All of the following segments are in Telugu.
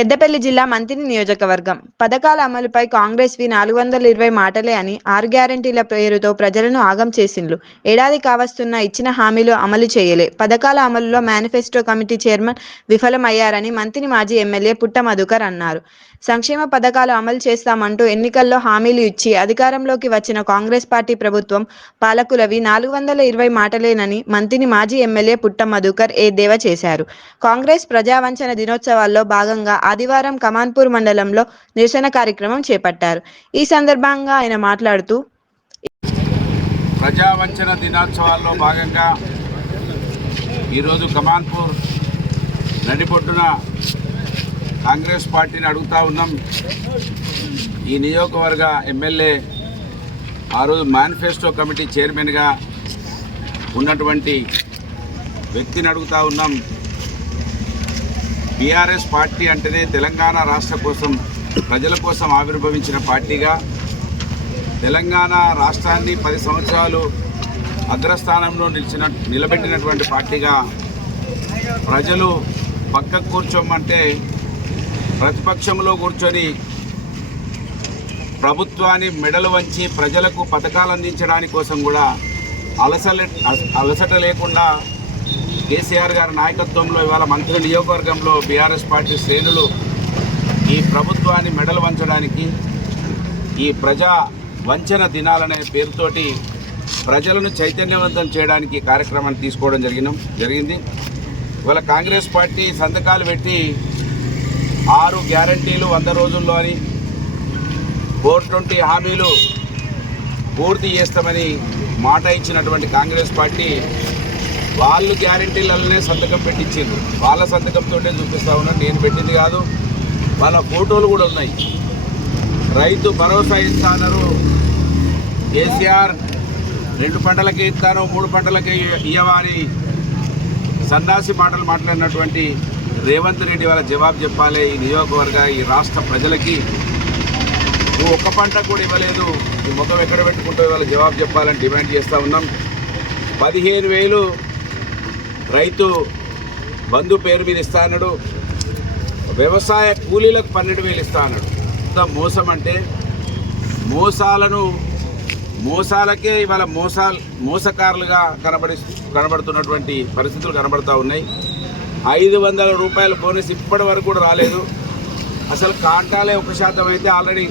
పెద్దపల్లి జిల్లా మంతిని నియోజకవర్గం పథకాల అమలుపై కాంగ్రెస్ వి 420 మాటలే అని 6 గ్యారెంటీల పేరుతో ప్రజలను ఆగం చేసిండ్లు. ఏడాది కావస్తున్నా ఇచ్చిన హామీలు అమలు చేయలే. పథకాల అమలులో మేనిఫెస్టో కమిటీ చైర్మన్ విఫలమయ్యారని మంతిని మాజీ ఎమ్మెల్యే పుట్ట మధుకర్ అన్నారు. సంక్షేమ పథకాలు అమలు చేస్తామంటూ ఎన్నికల్లో హామీలు ఇచ్చి అధికారంలోకి వచ్చిన కాంగ్రెస్ పార్టీ ప్రభుత్వం పాలకులవి 420 మాటలేనని మంతిని మాజీ ఎమ్మెల్యే పుట్ట మధుకర్ ఎద్దేవా చేశారు. కాంగ్రెస్ ప్రజావంచన దినోత్సవాల్లో భాగంగా ఆదివారం కమాన్పూర్ మండలంలో నిరసన కార్యక్రమం చేపట్టారు. ఈ సందర్భంగా ఆయన మాట్లాడుతూ ప్రజావంచన దినోత్సవాల్లో భాగంగా ఈరోజు కమాన్పూర్ నడిబొడ్డున కాంగ్రెస్ పార్టీని అడుగుతా ఉన్నాం. ఈ నియోజకవర్గ ఎమ్మెల్యే ఆ రోజు మేనిఫెస్టో కమిటీ చైర్మన్గా ఉన్నటువంటి వ్యక్తిని అడుగుతా ఉన్నాం. బీఆర్ఎస్ పార్టీ అంటేనే తెలంగాణ రాష్ట్ర కోసం ప్రజల కోసం ఆవిర్భవించిన పార్టీగా తెలంగాణ రాష్ట్రాన్ని 10 సంవత్సరాలు అగ్రస్థానంలో నిలబెట్టినటువంటి పార్టీగా ప్రజలు పక్కకు కూర్చోమంటే ప్రతిపక్షంలో కూర్చొని ప్రభుత్వాన్ని మెడలు వంచి ప్రజలకు పథకాలు అందించడానికి కోసం కూడా అలసట లేకుండా కేసీఆర్ గారి నాయకత్వంలో ఇవాళ మంత్రి నియోజకవర్గంలో బీఆర్ఎస్ పార్టీ శ్రేణులు ఈ ప్రభుత్వాన్ని మెడలు వంచడానికి ఈ ప్రజా వంచన దినాలనే పేరుతోటి ప్రజలను చైతన్యవంతం చేయడానికి కార్యక్రమాన్ని తీసుకోవడం జరిగింది. ఇవాళ కాంగ్రెస్ పార్టీ సంతకాలు పెట్టి 6 గ్యారంటీలు 100 రోజుల్లో అని 420 హామీలు పూర్తి చేస్తామని మాట ఇచ్చినటువంటి కాంగ్రెస్ పార్టీ వాళ్ళు గ్యారంటీలనే సంతకం పెట్టించిండ్రు. వాళ్ళ సంతకంతో చూపిస్తా ఉన్నారు, నేను పెట్టింది కాదు. వాళ్ళ ఫోటోలు కూడా ఉన్నాయి. రైతు భరోసా ఇస్తానరు కేసీఆర్, 2 పంటలకే ఇస్తాను 3 పంటలకే ఇయ్యవా అని సన్నాసి మాటలు మాట్లాడినటువంటి రేవంత్ రెడ్డి వాళ్ళ జవాబు చెప్పాలి. ఈ నియోజకవర్గ ఈ రాష్ట్ర ప్రజలకి నువ్వు 1 పంట కూడా ఇవ్వలేదు, ఈ ముఖం ఎక్కడ పెట్టుకుంటావు వాళ్ళ జవాబు చెప్పాలని డిమాండ్ చేస్తూ ఉన్నాం. 15,000 రైతు బంధు పేరు మీద ఇస్తా అన్నాడు. వ్యవసాయ కూలీలకు 12,000 ఇస్తా అన్నాడు. ఇంత మోసం అంటే మోసాలకే ఇవాళ మోసకారులుగా కనబడుతున్నటువంటి పరిస్థితులు కనబడుతూ ఉన్నాయి. 500 రూపాయల బోనస్ ఇప్పటి వరకు కూడా రాలేదు. అసలు కాంటాలే 1% అయితే ఆల్రెడీ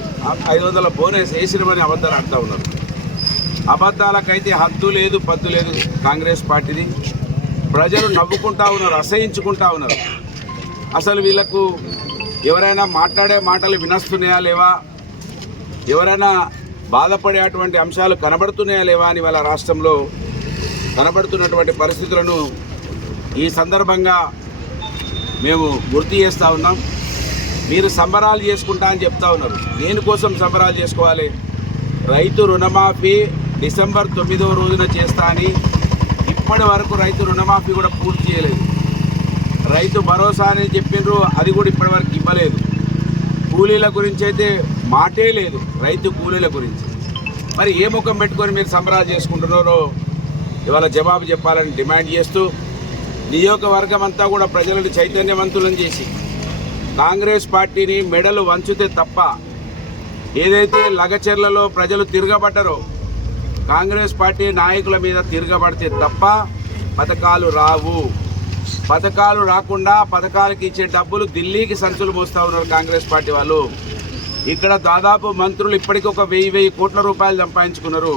500 బోనస్ వేసినమని అబద్ధాలు ఆడుతూ ఉన్నారు. అబద్ధాలకైతే హద్దు లేదు పద్దు లేదు కాంగ్రెస్ పార్టీది. ప్రజలు నవ్వుకుంటా ఉన్నారు, అసహించుకుంటా ఉన్నారు. అసలు వీళ్ళకు ఎవరైనా మాట్లాడే మాటలు వినస్తున్నాయా లేవా, ఎవరైనా బాధపడేటువంటి అంశాలు కనబడుతున్నాయా లేవా అని వాళ్ళ రాష్ట్రంలో కనబడుతున్నటువంటి పరిస్థితులను ఈ సందర్భంగా మేము గుర్తు చేస్తూ ఉన్నాం. మీరు సంబరాలు చేసుకుంటా అని చెప్తా ఉన్నారు. దేనికోసం సంబరాలు చేసుకోవాలి? రైతు రుణమాఫీ డిసెంబర్ 9వ రోజున చేస్తా అని ఇప్పటి వరకు రైతు రుణమాఫీ కూడా పూర్తి చేయలేదు. రైతు భరోసా అని చెప్పిండ్రు, అది కూడా ఇప్పటి వరకు ఇవ్వలేదు. కూలీల గురించి అయితే మాటే లేదు, రైతు కూలీల గురించి. మరి ఏ ముఖం పెట్టుకొని మీరు సంబరాలు చేసుకుంటున్నారో ఇవాళ జవాబు చెప్పాలని డిమాండ్ చేస్తూ నియోజకవర్గం అంతా కూడా ప్రజలను చైతన్యవంతులను చేసి కాంగ్రెస్ పార్టీని మెడలు వంచితే తప్ప, ఏదైతే లగచెర్లలో ప్రజలు తిరగబడ్డారో కాంగ్రెస్ పార్టీ నాయకుల మీద తిరగబడితే తప్ప పథకాలు రావు. పథకాలు రాకుండా పథకాలకి ఇచ్చే డబ్బులు ఢిల్లీకి సంచులు మోస్తూ ఉన్నారు కాంగ్రెస్ పార్టీ వాళ్ళు. ఇక్కడ దాదాపు మంత్రులు ఇప్పటికీ ఒక 1000 కోట్ల రూపాయలు సంపాదించుకున్నారు.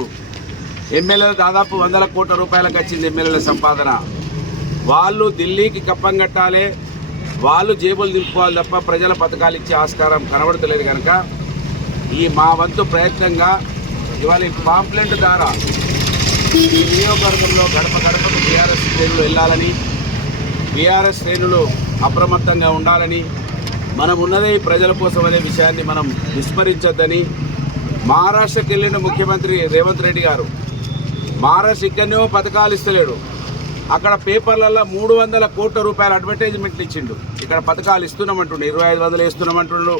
ఎమ్మెల్యేలు దాదాపు 100 కోట్ల రూపాయలకు వచ్చింది ఎమ్మెల్యేల సంపాదన. వాళ్ళు ఢిల్లీకి కప్పం కట్టాలి, వాళ్ళు జేబులు దింపుకోవాలి తప్ప ప్రజల పథకాలు ఇచ్చే ఆస్కారం కనబడతలేదు. కనుక ఈ మా వంతు ప్రయత్నంగా ఇవాళ పాంప్లెంట్ ద్వారా ఈ నియోజకవర్గంలో గడప గడపకు బీఆర్ఎస్ శ్రేణులు వెళ్ళాలని, బీఆర్ఎస్ శ్రేణులు అప్రమత్తంగా ఉండాలని, మనం ఉన్నదే ప్రజల కోసం అనే విషయాన్ని మనం విస్మరించొద్దని. మహారాష్ట్రకి వెళ్ళిన ముఖ్యమంత్రి రేవంత్ రెడ్డి గారు మహారాష్ట్ర ఇక్కడనే పథకాలు ఇస్తలేడు, అక్కడ పేపర్లలో 300 కోట్ల రూపాయల అడ్వర్టైజ్మెంట్లు ఇచ్చిండు. ఇక్కడ పథకాలు ఇస్తున్నామంటుండు, 2500 ఇస్తున్నామంటుండు,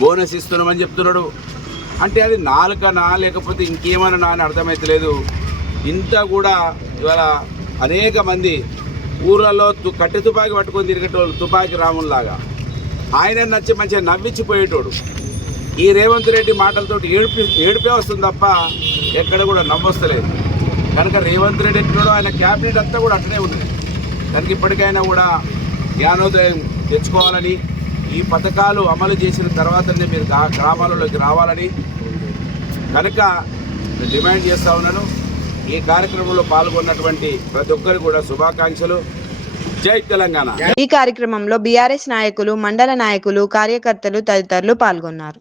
బోనస్ ఇస్తున్నామని చెప్తున్నాడు. అంటే అది నాలుకనా లేకపోతే ఇంకేమన్నా అని అర్థమవుతలేదు. ఇంత కూడా ఇవాళ అనేక మంది ఊర్లలో కట్టె తుపాకీ పట్టుకొని తిరిగేటోళ్ళు తుపాకీ రాముల్లాగా ఆయన నచ్చి మంచిగా నవ్వించిపోయేటోడు. ఈ రేవంత్ రెడ్డి మాటలతోటి ఏడిపే వస్తుంది తప్ప ఎక్కడ కూడా నవ్వొస్తలేదు. కనుక రేవంత్ రెడ్డి ఎక్కడో ఆయన క్యాబినెట్ అంతా కూడా అట్లనే ఉంది. కనుక ఇప్పటికైనా కూడా జ్ఞానోదయం తెచ్చుకోవాలని, ఈ పథకాలు అమలు చేసిన తర్వాతనే మీరు గ్రామాలలోకి రావాలని కనుక డిమాండ్ చేస్తూ ఉన్నాను. ఈ కార్యక్రమంలో పాల్గొన్నటువంటి ప్రతి ఒక్కరికి కూడా శుభాకాంక్షలు. జై తెలంగాణ. ఈ కార్యక్రమంలో బీఆర్ఎస్ నాయకులు, మండల నాయకులు, కార్యకర్తలు తదితరులు పాల్గొన్నారు.